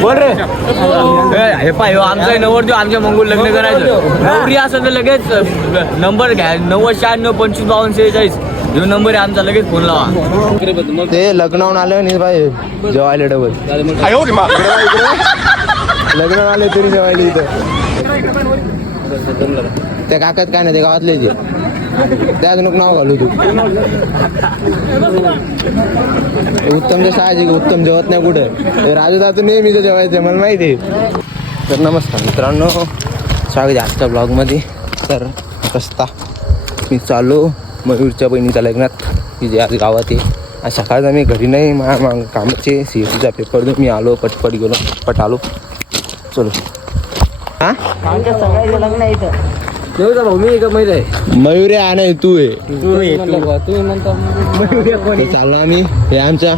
बोल रे. हे पाय आमचा नवर आमच्या मंगूळ लग्न करायचं. नवरी असेल तर लगेच नंबर घ्या. 9096525246 जो नंबर आहे आमचा. लगेच फोन लावा. ते लग्नावून आलं नाही बाई जेवायला डबल. लग्न आले तरी जेवायला इथं. त्या काकात काय नाही, ते गावातले ते त्याच नको नाव घालू तू. उत्तमच्या साहजिक उत्तम जेवत नाही कुठं. राजू दातू नेहमीच जेवायचं मला माहिती आहे. तर नमस्कार मित्रांनो, स्वागत आहे आजच्या ब्लॉगमध्ये. तर रस्ता मी चालू मयूरच्या बहिणीच्या लग्नात, की जे आज गावात आहे. आज सकाळचा मी घरी नाही, माग कामाचे CSCचा पेपर देऊन मी आलो. पटपट गेलो, पटपट आलो. चलो. हां लग्न आहे इथं. भाऊ मी का माहिती आहे. मयूर आहे नाही तू आहे. तू म्हणतो चाललो आम्ही. हे आमच्या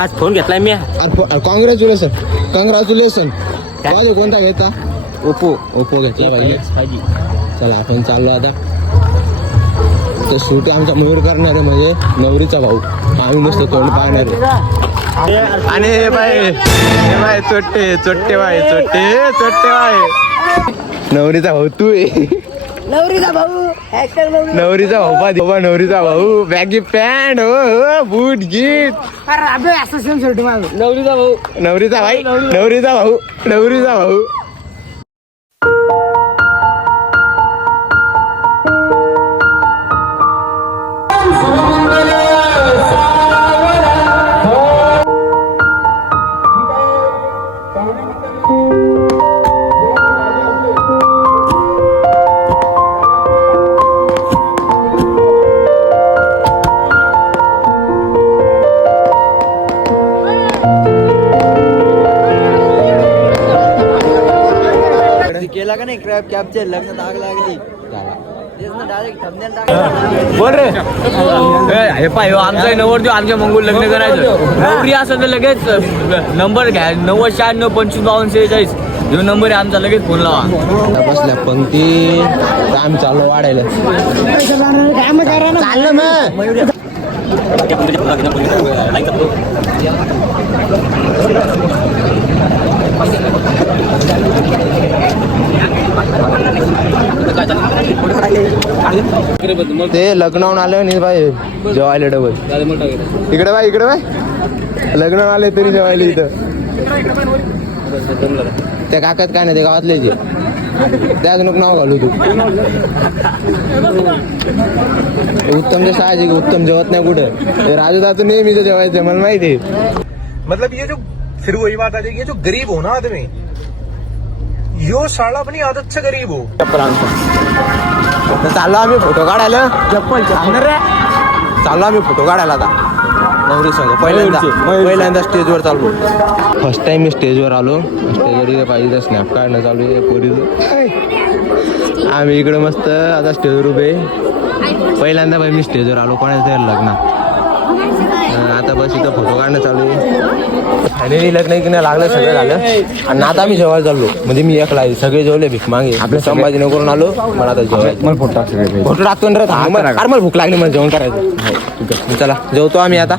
आज फोन घेतलाय मी. Congratulation congratulation. कोणता घेता. ओप्पो घेतला पाहिजे. चला आपण चाललो आता. तर शेवटी आमचा मयूर करणार आहे, म्हणजे नवरीचा भाऊ. आम्ही नुसतं तोंड पाहणार आहे. आणि हे बाय चोट्टे बाय नवरीचा भाऊ तू आहे. नवरीचा भाऊ नवरीचा भाऊ बाबा, नवरीचा भाऊ. बॅगी पॅन्ट हो बूट गीत. नवरीचा भाऊ. नवरीचा भाई, नवरीचा भाऊ, नवरीचा भाऊ. केला का नाही क्रॅब कॅपचे लग्न आग लागली. बोल रे. हे पाय आमचा नवर आमच्या मंगूळ लग्न करायचं. नवरी असेल तर लगेच नंबर घ्या. 9096525246 जो नंबर आहे आमचा. लगेच फोन लावा. बसल्या पंक्ती काम चालू वाढायला. चाललं मग. ते लग्नावून आलं नाही बाई जेवायला डबल. इकडे बाय लग्न आले तरी जेवायला इथं. त्या काकात काय नाही, ते गावातले ते त्याच नको नाव घालू तू. उत्तमच्या साहजिक उत्तम जेवत नाही कुठं. राजू दातू नेहमीच जेवायचं मला माहिती आहे. मतलब ये जो फिर वही बात आ जाएगी, ये जो गरीब हो ना आदमी, यो साला अपनी आदत से गरीब हो. चाललो आम्ही फोटो काढायला. चाललो आम्ही फोटो काढायला आता नवरी संग. पहिल्यांदा स्टेजवर चाललो. फर्स्ट टाइम मी स्टेजवर आलो. स्टेजवर पाहिजे तर स्नॅप काढणं चालू आहे पोरीचं. आम्ही इकडे मस्त आता स्टेजवर उभे. पहिल्यांदा बाई मी स्टेजवर आलो कोणाचं तरी लग्नात. आता बस इथं फोटो काढणं चालू आहे. फायनली लग्न की नाही लागलं, सगळं झालं. आणि आता आम्ही जेवायला चाललो. म्हणजे मी एकला आहे, सगळे जेवले भीक मागे. आपल्या संभाजीनगरून आलो. मला आता जेवायचं. मला फोटो टाकतो ना. अरे मला भूक लागली, मला जेवण करायचं. चला जेवतो आम्ही आता.